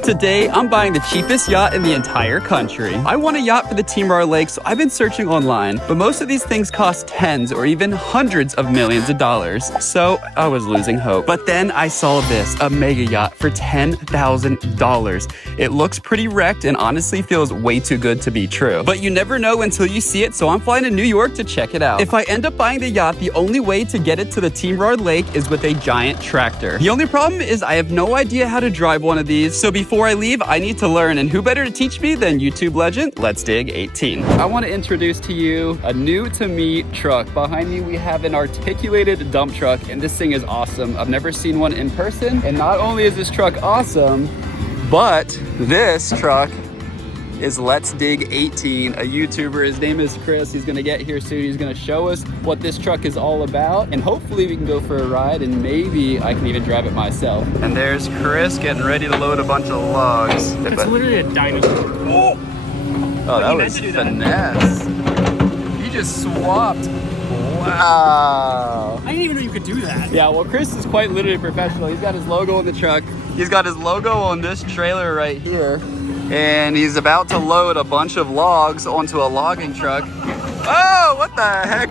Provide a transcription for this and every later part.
Today, I'm buying the cheapest yacht in the entire country. I want a yacht for the Team Raleigh, so I've been searching online, but most of these things cost tens or even hundreds of millions of dollars, so I was losing hope. But then I saw this, a mega yacht for $10,000. It looks pretty wrecked and honestly feels way too good to be true. But you never know until you see it, so I'm flying to New York to check it out. If I end up buying the yacht, the only way to get it to the Team Raleigh is with a giant tractor. The only problem is I have no idea how to drive one of these, so before I leave, I need to learn, and who better to teach me than YouTube legend Let's Dig 18. I want to introduce to you a new to me truck. Behind me we have an articulated dump truck, and this thing is awesome. I've never seen one in person, and not only is this truck awesome, but this truck is Let's Dig 18, a YouTuber. His name is Chris. He's gonna get here soon. He's gonna show us what this truck is all about, and hopefully we can go for a ride, and maybe I can even drive it myself. And there's Chris getting ready to load a bunch of logs. It's literally a dinosaur. Oh, that was finesse. He just swapped. Wow. I didn't even know you could do that. Yeah, well, Chris is quite literally professional. He's got his logo on the truck. He's got his logo on this trailer right here. And he's about to load a bunch of logs onto a logging truck. Oh, what the heck?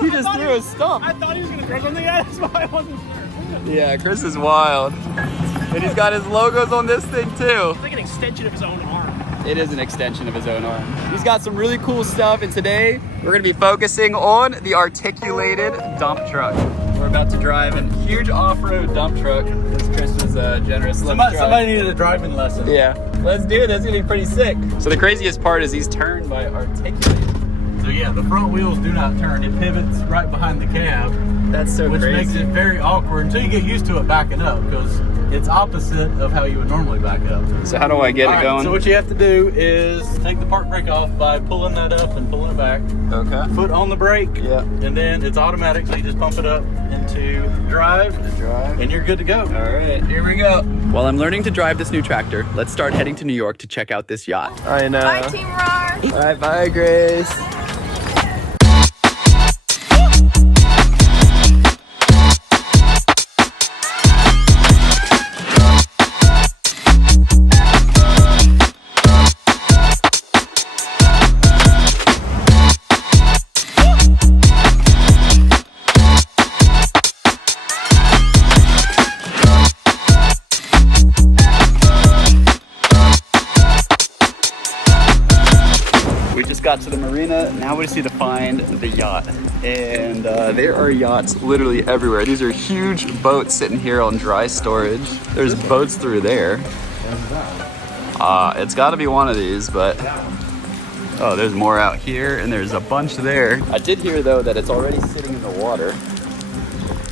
He just threw a stump. I thought he was going to throw something at us, but I wasn't sure. Yeah, Chris is wild. And he's got his logos on this thing too. It's like an extension of his own arm. It is an extension of his own arm. He's got some really cool stuff, and today we're gonna be focusing on the articulated dump truck. We're about to drive a huge off-road dump truck. This Chris was generous. Somebody needed a driving lesson. Yeah, let's do it. That's gonna be pretty sick. So the craziest part is he's turned by articulated. So yeah, the front wheels do not turn. It pivots right behind the cab. That's so which crazy. Makes it very awkward until you get used to it backing up, because it's opposite of how you would normally back up. So how do I get it going? So what you have to do is take the park brake off by pulling that up and pulling it back. Okay. Foot on the brake. Yeah. And then it's automatic, so you just pump it up into drive. And you're good to go. All right, here we go. While I'm learning to drive this new tractor, let's start heading to New York to check out this yacht. I know. Bye, Team Roar. All right, bye, Grace. Got to the marina. Now we just need to find the yacht, and there are yachts literally everywhere. These are huge boats sitting here on dry storage. There's boats through there. It's got to be one of these, but oh, there's more out here, and there's a bunch there. I did hear though that it's already sitting in the water,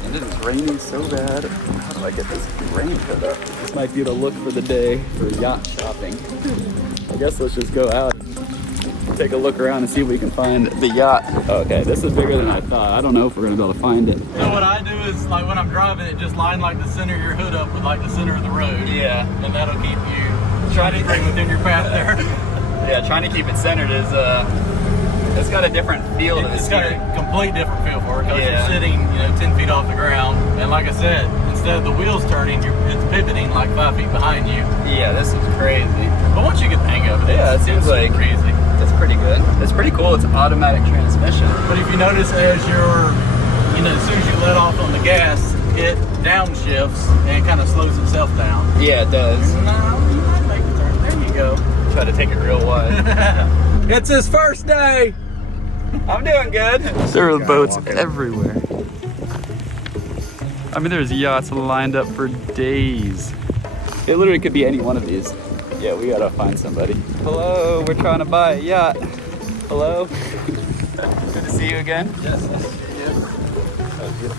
and it is raining so bad. How do I get this rain put up? This might be the look for the day for yacht shopping. I guess let's just go out. Take a look around and see if we can find the yacht. Okay, this is bigger than I thought. I don't know if we're gonna be able to find it. So what I do is, like when I'm driving it, just line like the center of your hood up with like the center of the road. Yeah. And that'll keep you trying to bring within your path there. Yeah, trying to keep it centered is it's got a different feel to It's this got here. a complete different feel for it, because Yeah. you're sitting, 10 feet off the ground, and like I said, instead of the wheels turning, it's pivoting like 5 feet behind you. Yeah, this is crazy. But once you get the hang of it, Yeah, it seems like super easy. It's pretty good. It's pretty cool. It's automatic transmission. But if you notice, as you're, as soon as you let off on the gas, it downshifts and kind of slows itself down. Yeah, it does. No, you might make the turn. There you go. Try to take it real wide. It's his first day. I'm doing good. There are boats everywhere. I mean, there's yachts lined up for days. It literally could be any one of these. Yeah, we gotta find somebody. Hello, we're trying to buy a yacht. Hello. Good to see you again. Yes.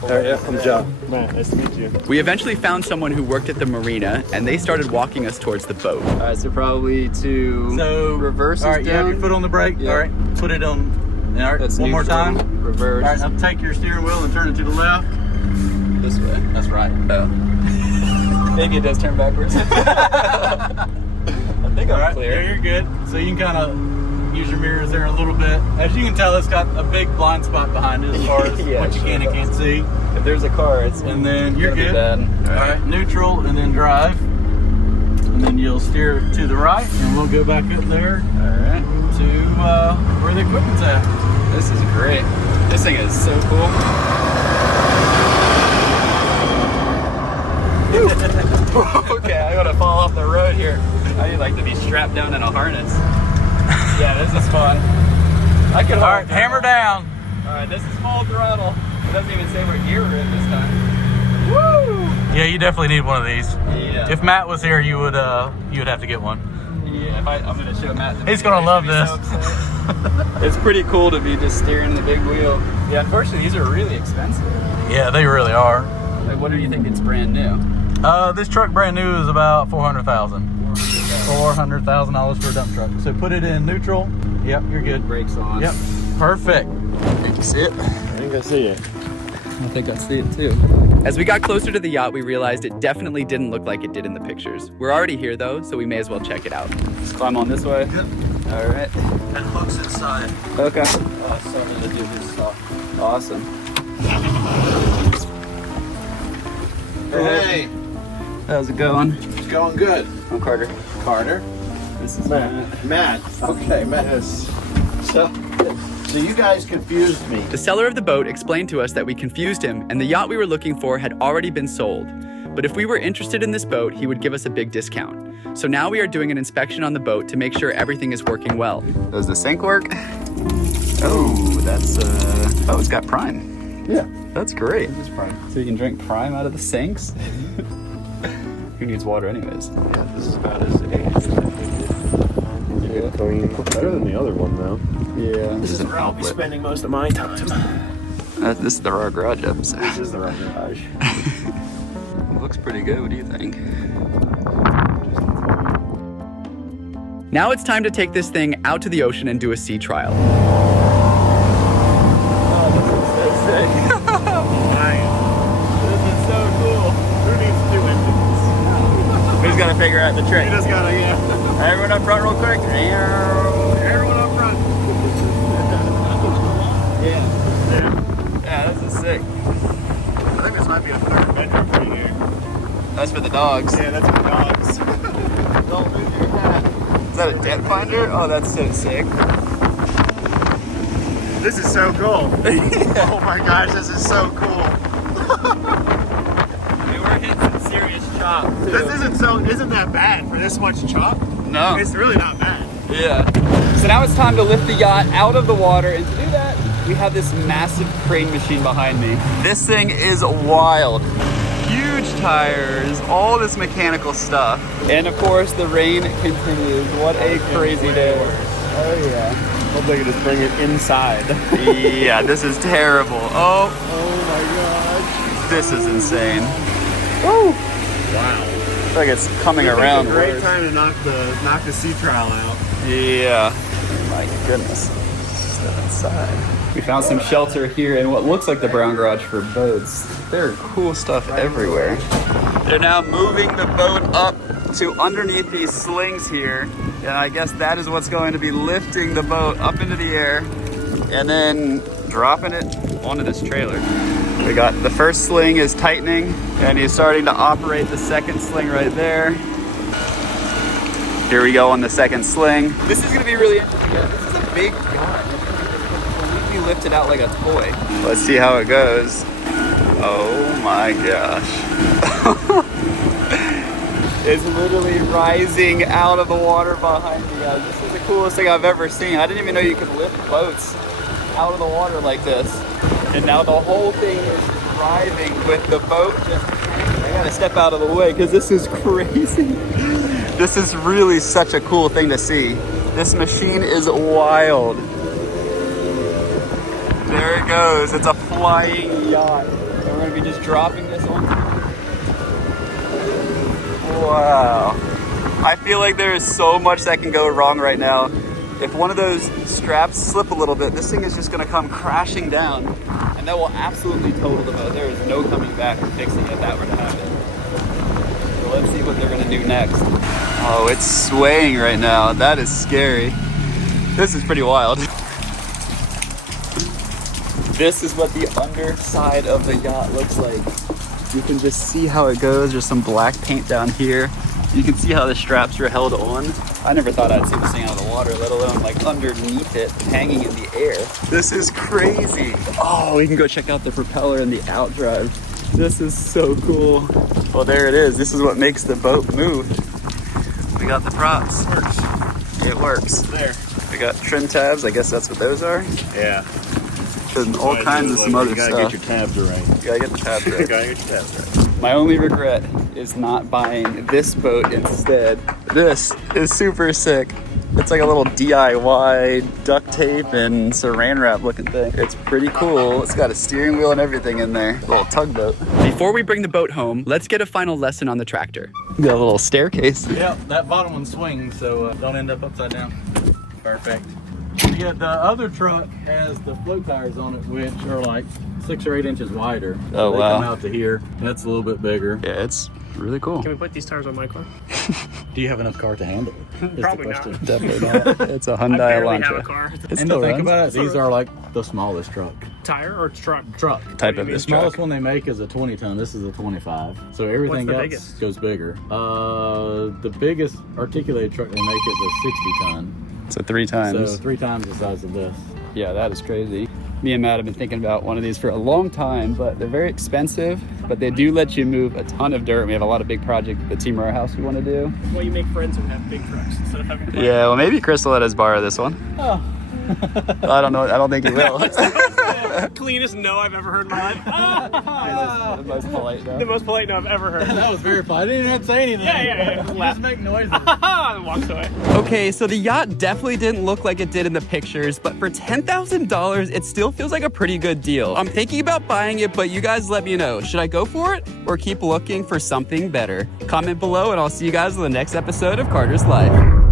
I'm John. Man, nice to meet you. We eventually found someone who worked at the marina, and they started walking us towards the boat. All right, so probably to reverse All right, you have your foot on the brake. Yeah. All right, put it on. All right, That's one more neutral. time. Reverse. All right, now take your steering wheel and turn it to the left. This way. That's right. Oh. Maybe it does turn backwards. I think I'm clear. Yeah, you're good. So you can kind of use your mirrors there a little bit. As you can tell, it's got a big blind spot behind it as far as Yeah, what you can and can't see. If there's a car, it's And then you're gonna be good. bad. All right, neutral and then drive. And then you'll steer to the right, and we'll go back up there. All right. To where the equipment's at. This is great. This thing is so cool. Okay, I gotta fall off the road here. I need like to be strapped down in a harness. Yeah, this is fun. I can. All right, hammer down. All right, this is full throttle. It doesn't even say what gear we're in this time. Woo! Yeah, you definitely need one of these. Yeah. If Matt was here, you would have to get one. Yeah, I'm gonna show Matt. He's gonna love this. It's pretty cool to be just steering the big wheel. Yeah, unfortunately, these are really expensive. Yeah, they really are. Like, what do you think it's brand new? This truck brand new is about $400,000. $400,000 for a dump truck. So put it in neutral. Yep, you're good. Brakes on. Yep, perfect. Did you see it? I think I see it. I think I see it too. As we got closer to the yacht, we realized it definitely didn't look like it did in the pictures. We're already here though, so we may as well check it out. Let's climb on this way. Yep. All right. And hooks inside. Okay. Something to do this stuff. Awesome. Hey, How's it going? it's going good. I'm Carter. Carter. This is Matt. Matt. Okay, Matt. Yes. So you guys confused me. The seller of the boat explained to us that we confused him and the yacht we were looking for had already been sold. But if we were interested in this boat, he would give us a big discount. So now we are doing an inspection on the boat to make sure everything is working well. Does the sink work? Oh, that's, oh, it's got Prime. Yeah. That's great. This is prime. So you can drink Prime out of the sinks? Who needs water anyways? Yeah, this is about as aged. Yeah. Clean. Better than the other one though. Yeah. This is where I'll be spending most of my time. This is the raw garage episode. This is the right garage. It looks pretty good. What do you think? Now it's time to take this thing out to the ocean and do a sea trial. Oh, this is so sick. This is so cool. Who needs two engines? We just gotta figure out the trick. You just gotta, yeah. Everyone up front real quick. Everyone up front. Yeah, this is sick. I think this might be a third bedroom right here. That's for the dogs. Yeah, that's for dogs. Don't move your hat. Is that a depth finder? Oh, that's so sick. This is so cool. Oh my gosh, this is so cool. I mean, we're hitting some serious chop, too. This isn't that bad for this much chop. No. It's really not bad. Yeah. So now it's time to lift the yacht out of the water, and to do that, we have this massive crane machine behind me. This thing is wild. Huge tires, all this mechanical stuff. And of course, the rain continues. What a crazy day. Oh yeah. Hope they can just bring it inside. Yeah, this is terrible. Oh Oh my gosh. this is insane. Woo! Wow. It's like it's coming around. It's a great worse. time to knock the sea trial out. Yeah. My goodness. Step inside. We found some shelter here in what looks like the brown garage for boats. There are cool stuff everywhere. They're now moving the boat up to underneath these slings here. And I guess that is what's going to be lifting the boat up into the air and then dropping it onto this trailer. We got the first sling is tightening and he's starting to operate the second sling right there. Here we go on the second sling. This is gonna be really interesting. This is a big yacht. It's completely lifted out like a toy. Let's see how it goes. Oh my gosh. It's literally rising out of the water behind me, guys. This is the coolest thing I've ever seen. I didn't even know you could lift boats out of the water like this. And now the whole thing is driving with the boat just, I gotta step out of the way because this is crazy. This is really such a cool thing to see. This machine is wild. There it goes. It's a flying yacht. And we're gonna be just dropping this on. Wow. I feel like there is so much that can go wrong right now. If one of those straps slip a little bit, this thing is just gonna come crashing down and that will absolutely total the boat. There is no coming back and fixing it if that were to happen. So let's see what they're gonna do next. Oh, it's swaying right now. That is scary. This is pretty wild. This is what the underside of the yacht looks like. You can just see how it goes. There's some black paint down here. You can see how the straps are held on. I never thought I'd see this thing out of the water, let alone like underneath it, hanging in the air. This is crazy. Oh, we can go check out the propeller and the outdrive. This is so cool. Well, there it is. This is what makes the boat move. We got the props. It works. It works. There. We got trim tabs. I guess that's what those are. Yeah. And all kinds of some other You gotta stuff. get your tabs right. You gotta get the tabs You right. gotta get your tabs right. My only regret is not buying this boat instead. This is super sick. It's like a little DIY duct tape and saran wrap looking thing. It's pretty cool. It's got a steering wheel and everything in there. Little tugboat. Before we bring the boat home, let's get a final lesson on the tractor. Got a little staircase. Yep, that bottom one swings, so don't end up upside down. Perfect. Yeah, the other truck has the float tires on it, which are like 6 or 8 inches wider. Oh, they wow. come out to here. That's a little bit bigger. Yeah, it's really cool. Can we put these tires on my car? Do you have enough car to handle it? Is Probably the question. not. Definitely not. It's a I Hyundai barely have a Elantra. car. It And still to think runs. about it, these are like the smallest truck. Tire or truck? Truck. Type do you of mean? this The smallest truck. one they make is a 20 ton. This is a 25. So everything What's the else biggest? goes bigger. The biggest articulated truck they make is a 60 ton. So 3 times. So 3 times the size of this. Yeah, that is crazy. Me and Matt have been thinking about one of these for a long time, but they're very expensive, but they do let you move a ton of dirt. We have a lot of big projects at the Team Our House we want to do. Well, you make friends who have big trucks instead of having. Yeah, well, maybe Chris will let us borrow this one. Oh. I don't know. I don't think he will. Cleanest no I've ever heard in my life. The most polite The though. most polite no I've ever heard. That was verified. I didn't even have to say anything. Yeah. Just make noises. And walks away. Okay, so the yacht definitely didn't look like it did in the pictures, but for $10,000, it still feels like a pretty good deal. I'm thinking about buying it, but you guys let me know. Should I go for it or keep looking for something better? Comment below and I'll see you guys in the next episode of Carter's Life.